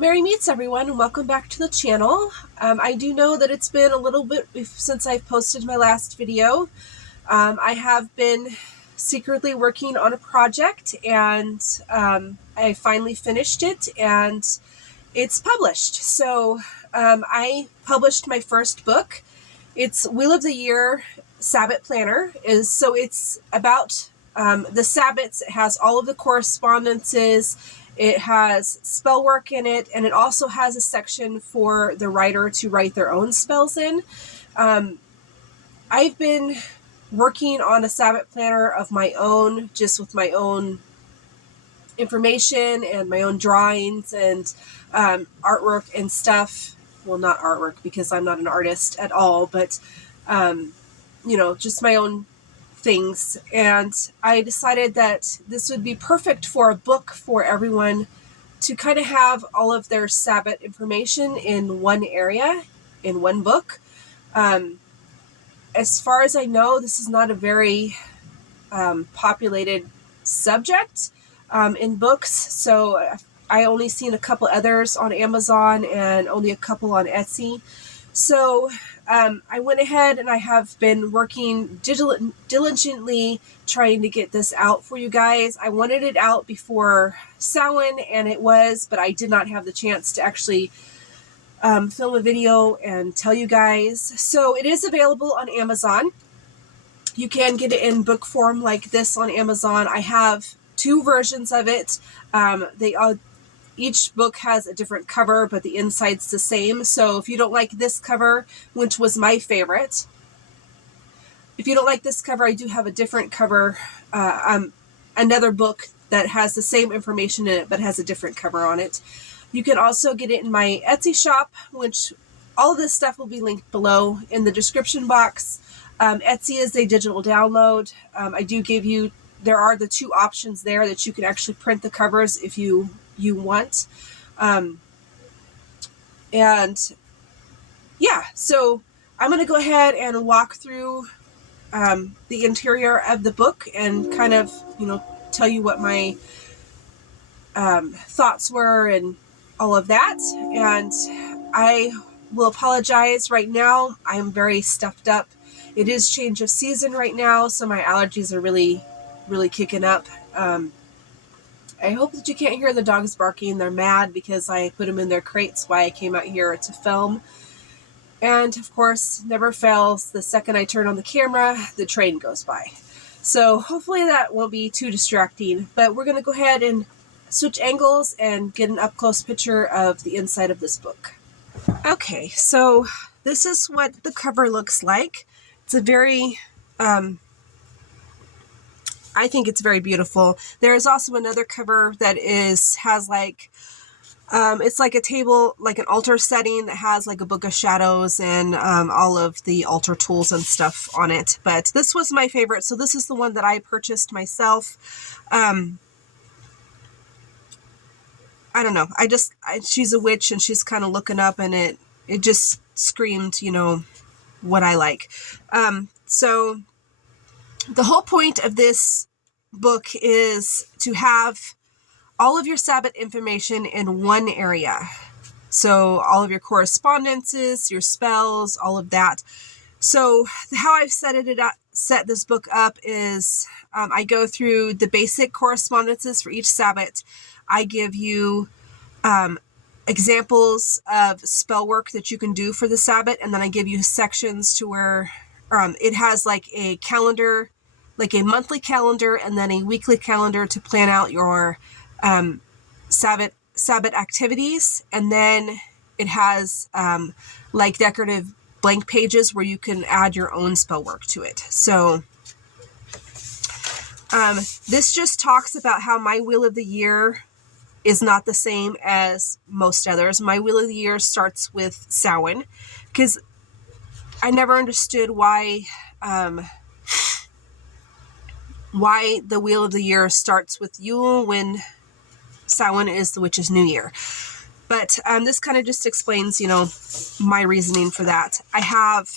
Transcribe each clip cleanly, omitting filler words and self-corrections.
Merry meets everyone, and welcome back to the channel. I do know that it's been a little bit since I've posted my last video. I have been secretly working on a project, and I finally finished it, and it's published. So I published my first book. It's Wheel of the Year Sabbat Planner. It's about the Sabbats. It has all of the correspondences. It has spell work in it, and it also has a section for the writer to write their own spells in. I've been working on a Sabbat planner of my own, just with my own information and my own drawings and artwork and stuff. Well, not artwork because I'm not an artist at all, but just my own things. And I decided that this would be perfect for a book for everyone to kind of have all of their Sabbat information in one area, in one book. As far as I know, this is not a very populated subject in books, so I only seen a couple others on Amazon and only a couple on Etsy. So I went ahead and I have been working diligently trying to get this out for you guys. I wanted it out before Samhain, and it was, but I did not have the chance to actually film a video and tell you guys. So it is available on Amazon. You can get it in book form like this on Amazon. I have two versions of it. Each book has a different cover, but the inside's the same. So if you don't like this cover, which was my favorite, if you don't like this cover, I do have a different cover, another book that has the same information in it, but has a different cover on it. You can also get it in my Etsy shop, which all of this stuff will be linked below in the description box. Etsy is a digital download. I do give you, there are the two options there that you can actually print the covers if you want. And yeah, so I'm going to go ahead and walk through the interior of the book and kind of, tell you what my thoughts were and all of that. And I will apologize right now. I'm very stuffed up. It is change of season right now, so my allergies are really, really kicking up. I hope that you can't hear the dogs barking. They're mad because I put them in their crates while I came out here to film. And of course, never fails, the second I turn on the camera, the train goes by. So hopefully that won't be too distracting. But we're going to go ahead and switch angles and get an up-close picture of the inside of this book. Okay, so this is what the cover looks like. It's a very... I think it's very beautiful. There is also another cover that has like, it's like a table, like an altar setting that has like a book of shadows and all of the altar tools and stuff on it. But this was my favorite, so this is the one that I purchased myself. I don't know. She's a witch and she's kind of looking up, and it just screamed, what I like. So the whole point of this book is to have all of your Sabbat information in one area. So all of your correspondences, your spells, all of that. So how I've set this book up is I go through the basic correspondences for each Sabbat. I give you examples of spell work that you can do for the Sabbat, and then I give you sections to where it has like a calendar, like a monthly calendar and then a weekly calendar to plan out your Sabbat activities. And then it has like decorative blank pages where you can add your own spell work to it. So this just talks about how my Wheel of the Year is not the same as most others. My Wheel of the Year starts with Samhain, because I never understood why the Wheel of the Year starts with Yule when Samhain is the Witch's New Year. But this kind of just explains, my reasoning for that. I have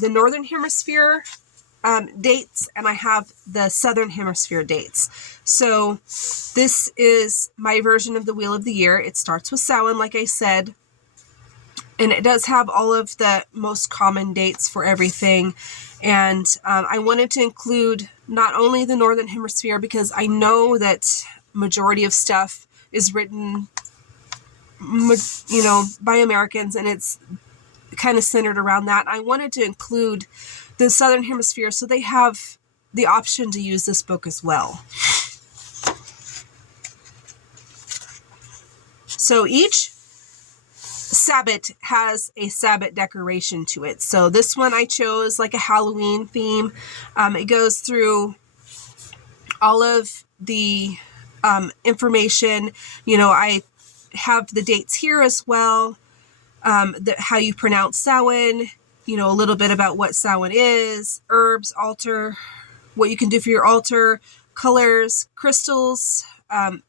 the Northern Hemisphere dates, and I have the Southern Hemisphere dates. So this is my version of the Wheel of the Year. It starts with Samhain, like I said, and it does have all of the most common dates for everything. And I wanted to include not only the Northern Hemisphere, because I know that majority of stuff is written, by Americans, and it's kind of centered around that. I wanted to include the Southern Hemisphere so they have the option to use this book as well. So each Sabbat has a Sabbat decoration to it. So this one I chose like a Halloween theme. It goes through all of the information. I have the dates here as well. How you pronounce Samhain, a little bit about what Samhain is, herbs, altar, what you can do for your altar, colors, crystals. I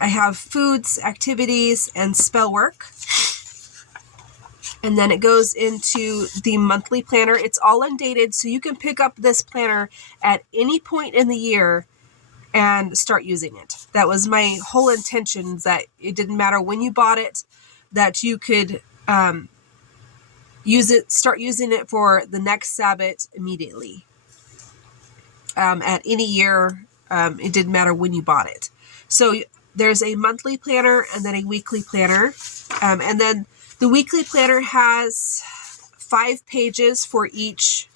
have foods, activities, and spell work. And then it goes into the monthly planner. It's all undated, so you can pick up this planner at any point in the year and start using it. That was my whole intention, that it didn't matter when you bought it, that you could start using it for the next Sabbath immediately. At any year, it didn't matter when you bought it. So there's a monthly planner and then a weekly planner. And then the weekly planner has 5 pages for each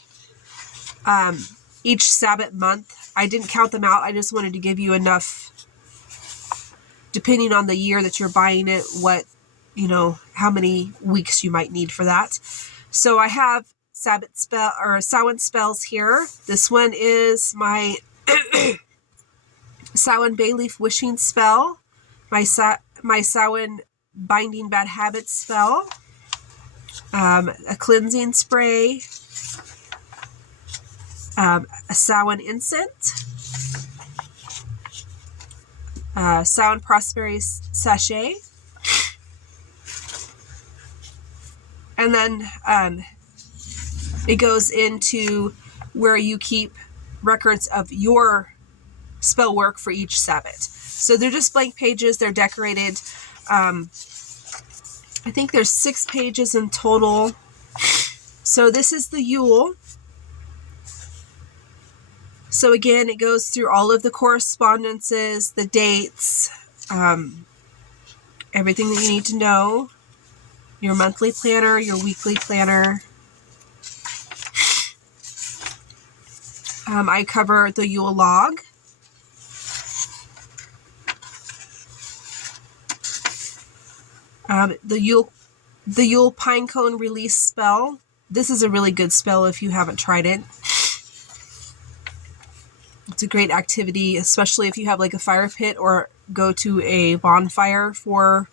Sabbath month. I didn't count them out. I just wanted to give you enough, depending on the year that you're buying it, how many weeks you might need for that. So I have Samhain spells here. This one is my Samhain Bay Leaf Wishing spell, my Samhain Binding Bad Habits spell, a cleansing spray, a Samhain incense, Samhain Prosperity sachet, and then it goes into where you keep records of your spell work for each Sabbath. So they're just blank pages. They're decorated. I think there's 6 pages in total. So this is the Yule. So again, it goes through all of the correspondences, the dates, everything that you need to know. Your monthly planner, your weekly planner. I cover the Yule log. The Yule Pine Cone Release spell. This is a really good spell if you haven't tried it. It's a great activity, especially if you have like a fire pit or go to a bonfire for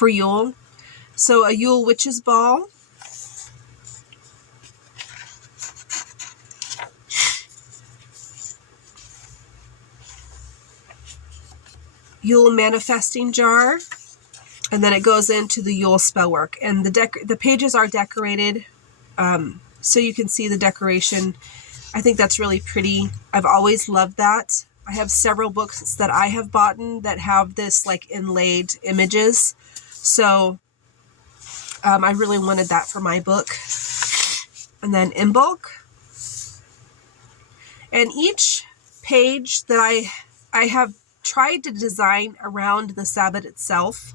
Yule. So a Yule Witch's Ball. Yule Manifesting Jar. And then it goes into the Yule Spellwork. And the pages are decorated, so you can see the decoration. I think that's really pretty. I've always loved that. I have several books that I have bought that have this like inlaid images. So I really wanted that for my book. And then in bulk. And each page that I have tried to design around the Sabbath itself.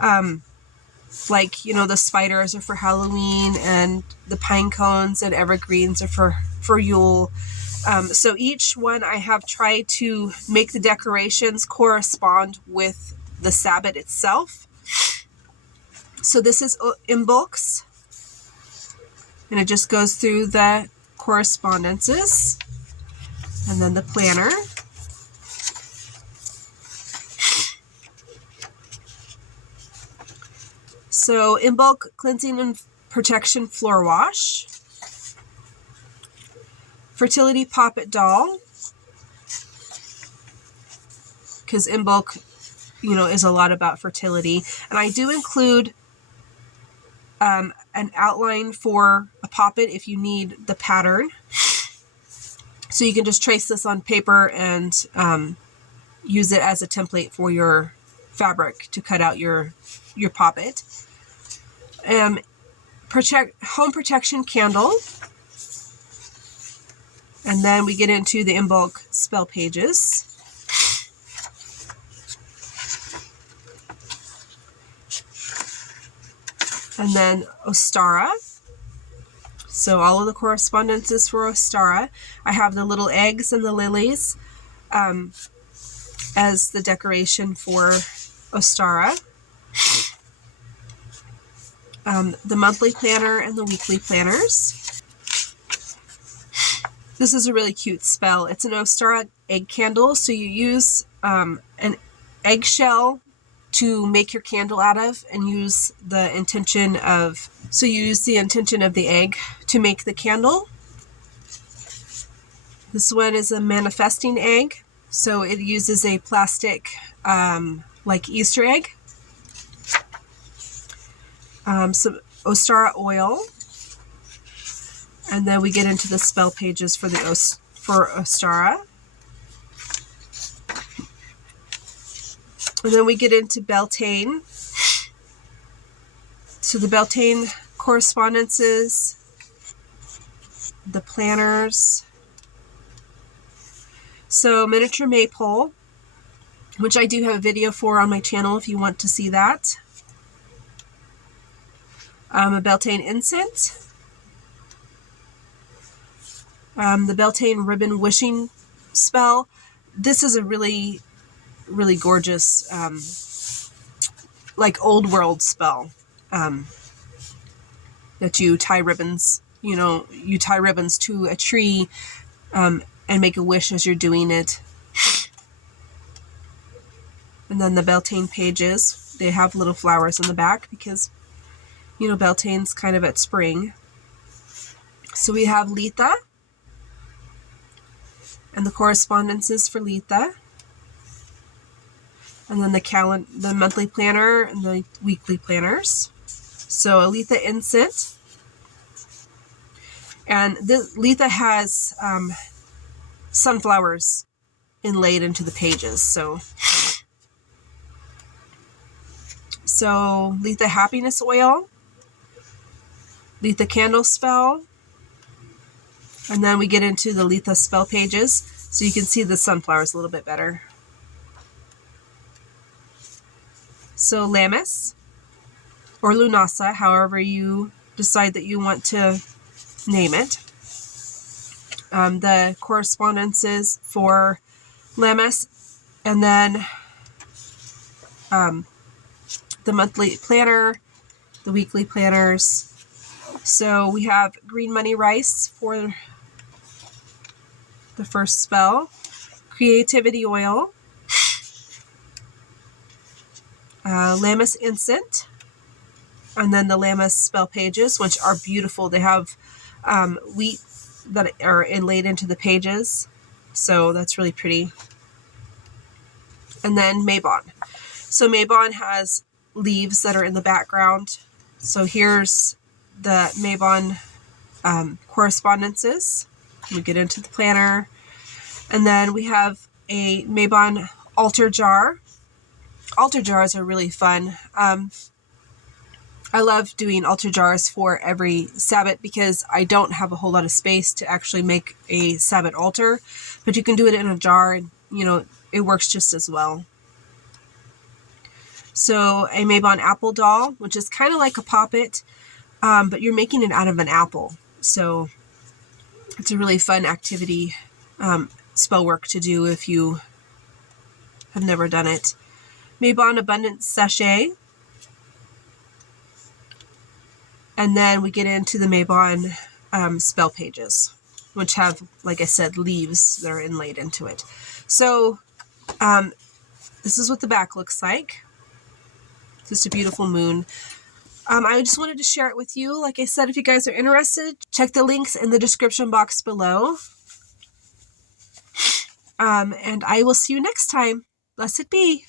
The spiders are for Halloween, and the pine cones and evergreens are for Yule. So each one I have tried to make the decorations correspond with the Sabbath itself. So this is in books, and it just goes through the correspondences, and then the planner. So in bulk cleansing and protection floor wash, fertility poppet doll, because in bulk, is a lot about fertility, and I do include an outline for a poppet if you need the pattern. So you can just trace this on paper and use it as a template for your fabric to cut out your poppet. Home protection candle. And then we get into the in bulk spell pages. And then Ostara. So all of the correspondence is for Ostara. I have the little eggs and the lilies as the decoration for Ostara. The monthly planner and the weekly planners. This is a really cute spell. It's an Ostara egg candle, so you use an eggshell to make your candle out of, and use the intention of the egg to make the candle. This one is a manifesting egg, so it uses a plastic like Easter egg. Some Ostara oil, and then we get into the spell pages for Ostara. And then we get into Beltane. So the Beltane correspondences, the planners. So miniature maypole, which I do have a video for on my channel if you want to see that. A Beltane incense. The Beltane ribbon wishing spell. This is a really gorgeous, like old world spell, that you tie ribbons, you tie ribbons to a tree, and make a wish as you're doing it. And then the Beltane pages, they have little flowers in the back because, Beltane's kind of at spring. So we have Letha, and the correspondences for Letha. And then the monthly planner and the weekly planners. So a Letha incense. And Letha has sunflowers inlaid into the pages. So Letha happiness oil. Letha candle spell. And then we get into the Letha spell pages. So you can see the sunflowers a little bit better. So Lammas, or Lunasa, however you decide that you want to name it. The correspondences for Lammas, and then the monthly planner, the weekly planners. So we have green money rice for the first spell, creativity oil, Lammas incense, and then the Lammas spell pages, which are beautiful. They have wheat that are inlaid into the pages, so that's really pretty. And then Mabon. So Mabon has leaves that are in the background. So here's the Mabon correspondences. We get into the planner, and then we have a Mabon altar jar. Altar jars are really fun. I love doing altar jars for every Sabbat because I don't have a whole lot of space to actually make a Sabbat altar, but you can do it in a jar and, it works just as well. So a Mabon apple doll, which is kind of like a poppet, but you're making it out of an apple. So it's a really fun activity, spell work to do if you have never done it. Mabon abundance sachet. And then we get into the Mabon spell pages, which have, like I said, leaves that are inlaid into it. So this is what the back looks like. Just a beautiful moon. I just wanted to share it with you. Like I said, if you guys are interested, check the links in the description box below. And I will see you next time. Blessed be.